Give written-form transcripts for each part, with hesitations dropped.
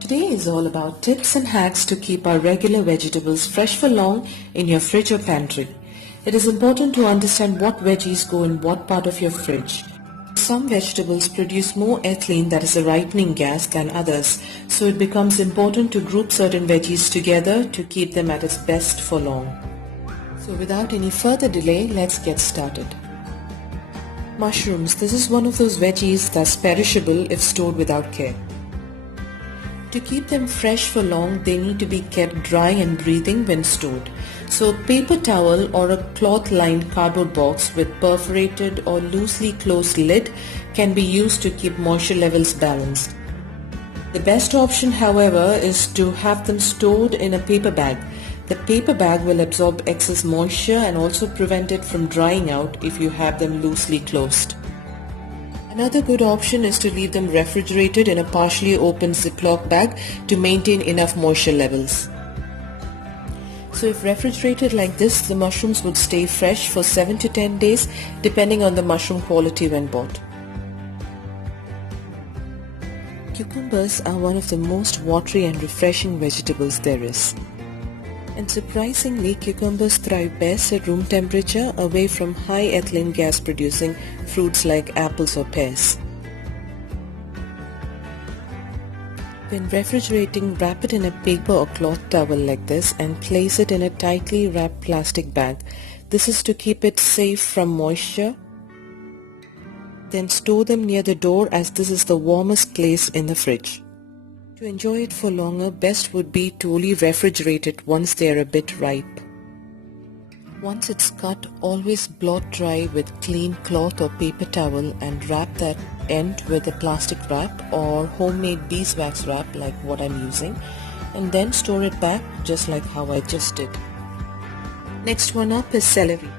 Today is all about tips and hacks to keep our regular vegetables fresh for long in your fridge or pantry. It is important to understand what veggies go in what part of your fridge. Some vegetables produce more ethylene, that is a ripening gas, than others, so it becomes important to group certain veggies together to keep them at its best for long. So without any further delay, let's get started. Mushrooms. This is one of those veggies that's perishable if stored without care. To keep them fresh for long, they need to be kept dry and breathing when stored. So a paper towel or a cloth-lined cardboard box with perforated or loosely closed lid can be used to keep moisture levels balanced. The best option, however, is to have them stored in a paper bag. The paper bag will absorb excess moisture and also prevent it from drying out if you have them loosely closed. Another good option is to leave them refrigerated in a partially open Ziploc bag to maintain enough moisture levels. So if refrigerated like this, the mushrooms would stay fresh for 7 to 10 days depending on the mushroom quality when bought. Cucumbers are one of the most watery and refreshing vegetables there is. And surprisingly, cucumbers thrive best at room temperature away from high ethylene gas producing fruits like apples or pears. When refrigerating, wrap it in a paper or cloth towel like this and place it in a tightly wrapped plastic bag. This is to keep it safe from moisture. Then store them near the door, as this is the warmest place in the fridge. To enjoy it for longer, best would be to only refrigerate it once they are a bit ripe. Once it's cut, always blot dry with clean cloth or paper towel and wrap that end with a plastic wrap or homemade beeswax wrap like what I'm using, and then store it back just like how I just did. Next one up is celery.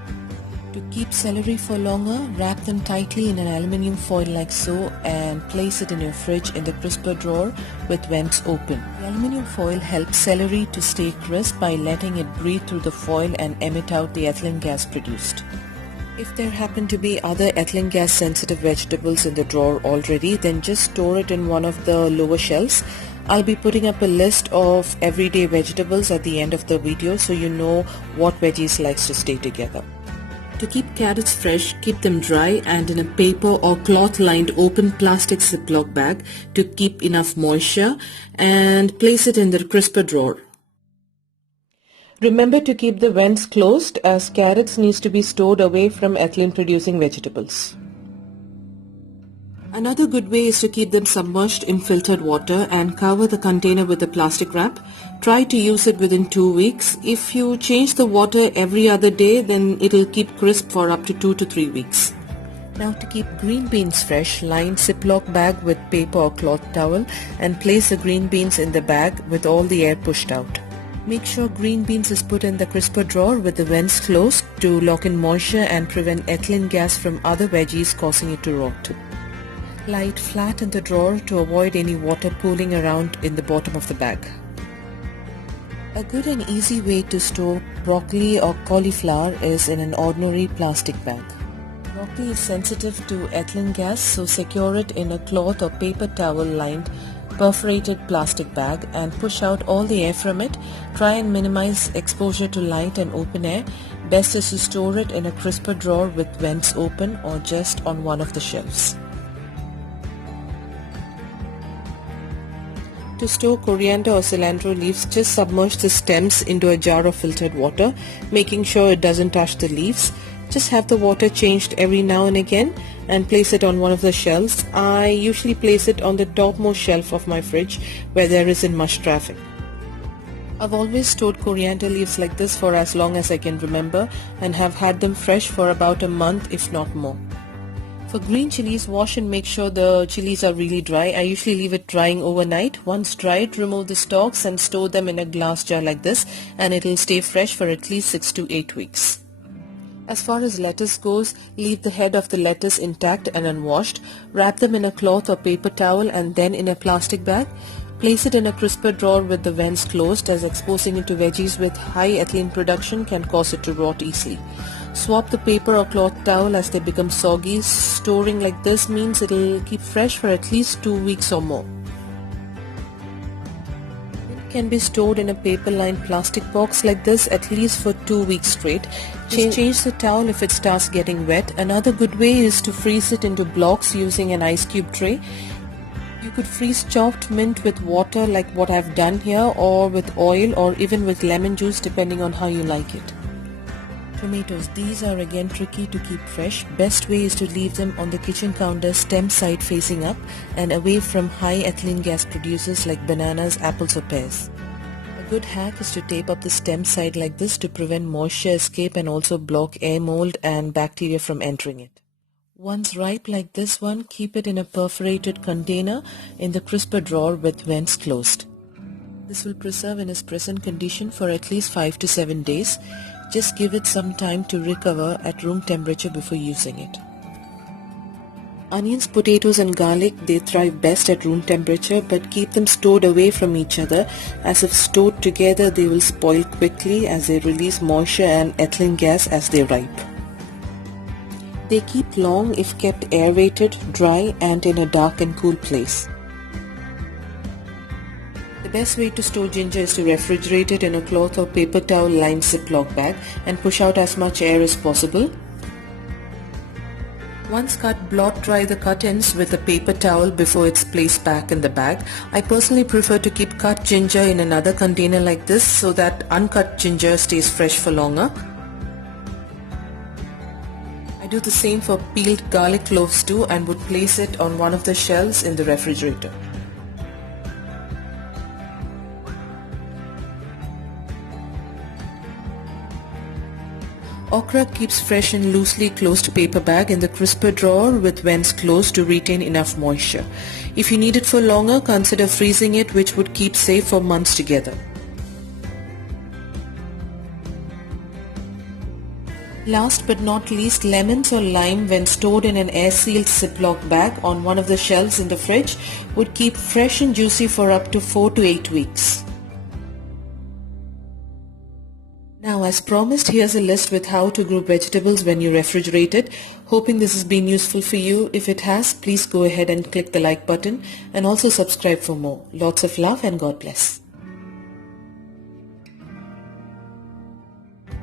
To keep celery for longer, wrap them tightly in an aluminium foil like so and place it in your fridge in the crisper drawer with vents open. The aluminium foil helps celery to stay crisp by letting it breathe through the foil and emit out the ethylene gas produced. If there happen to be other ethylene gas sensitive vegetables in the drawer already, then just store it in one of the lower shelves. I'll be putting up a list of everyday vegetables at the end of the video so you know what veggies likes to stay together. To keep carrots fresh, keep them dry and in a paper or cloth-lined open plastic Ziploc bag to keep enough moisture, and place it in the crisper drawer. Remember to keep the vents closed, as carrots needs to be stored away from ethylene-producing vegetables. Another good way is to keep them submerged in filtered water and cover the container with a plastic wrap. Try to use it within 2 weeks. If you change the water every other day, then it will keep crisp for up to 2 to 3 weeks. Now to keep green beans fresh, line Ziploc bag with paper or cloth towel and place the green beans in the bag with all the air pushed out. Make sure green beans is put in the crisper drawer with the vents closed to lock in moisture and prevent ethylene gas from other veggies causing it to rot. Lie it flat in the drawer to avoid any water pooling around in the bottom of the bag. A good and easy way to store broccoli or cauliflower is in an ordinary plastic bag. Broccoli is sensitive to ethylene gas, so secure it in a cloth or paper towel lined perforated plastic bag and push out all the air from it. Try and minimize exposure to light and open air. Best is to store it in a crisper drawer with vents open or just on one of the shelves. To store coriander or cilantro leaves, just submerge the stems into a jar of filtered water, making sure it doesn't touch the leaves. Just have the water changed every now and again and place it on one of the shelves. I usually place it on the topmost shelf of my fridge where there isn't much traffic. I've always stored coriander leaves like this for as long as I can remember and have had them fresh for about a month if not more. For green chilies, wash and make sure the chilies are really dry. I usually leave it drying overnight. Once dried, remove the stalks and store them in a glass jar like this, and it will stay fresh for at least 6 to 8 weeks. As far as lettuce goes, leave the head of the lettuce intact and unwashed. Wrap them in a cloth or paper towel and then in a plastic bag. Place it in a crisper drawer with the vents closed, as exposing it to veggies with high ethylene production can cause it to rot easily. Swap the paper or cloth towel as they become soggy. Storing like this means it will keep fresh for at least 2 weeks or more. Can be stored in a paper-lined plastic box like this at least for 2 weeks straight. Change the towel if it starts getting wet. Another good way is to freeze it into blocks using an ice cube tray. You could freeze chopped mint with water like what I've done here, or with oil, or even with lemon juice depending on how you like it. Tomatoes, these are again tricky to keep fresh. Best way is to leave them on the kitchen counter stem side facing up and away from high ethylene gas producers like bananas, apples or pears. A good hack is to tape up the stem side like this to prevent moisture escape and also block air mold and bacteria from entering it. Once ripe like this one, keep it in a perforated container in the crisper drawer with vents closed. This will preserve in its present condition for at least 5 to 7 days. Just give it some time to recover at room temperature before using it. Onions, potatoes and garlic, they thrive best at room temperature, but keep them stored away from each other, as if stored together they will spoil quickly as they release moisture and ethylene gas as they ripe. They keep long if kept aerated, dry and in a dark and cool place. The best way to store ginger is to refrigerate it in a cloth or paper towel lined Ziploc bag and push out as much air as possible. Once cut, blot dry the cut ends with a paper towel before it's placed back in the bag. I personally prefer to keep cut ginger in another container like this so that uncut ginger stays fresh for longer. I do the same for peeled garlic cloves too and would place it on one of the shelves in the refrigerator. Okra keeps fresh in loosely closed paper bag in the crisper drawer with vents closed to retain enough moisture. If you need it for longer, consider freezing it, which would keep safe for months together. Last but not least, lemons or lime, when stored in an air-sealed Ziploc bag on one of the shelves in the fridge, would keep fresh and juicy for up to 4 to 8 weeks. Now, as promised, here's a list with how to grow vegetables when you refrigerate it. Hoping this has been useful for you. If it has, please go ahead and click the like button and also subscribe for more. Lots of love and God bless.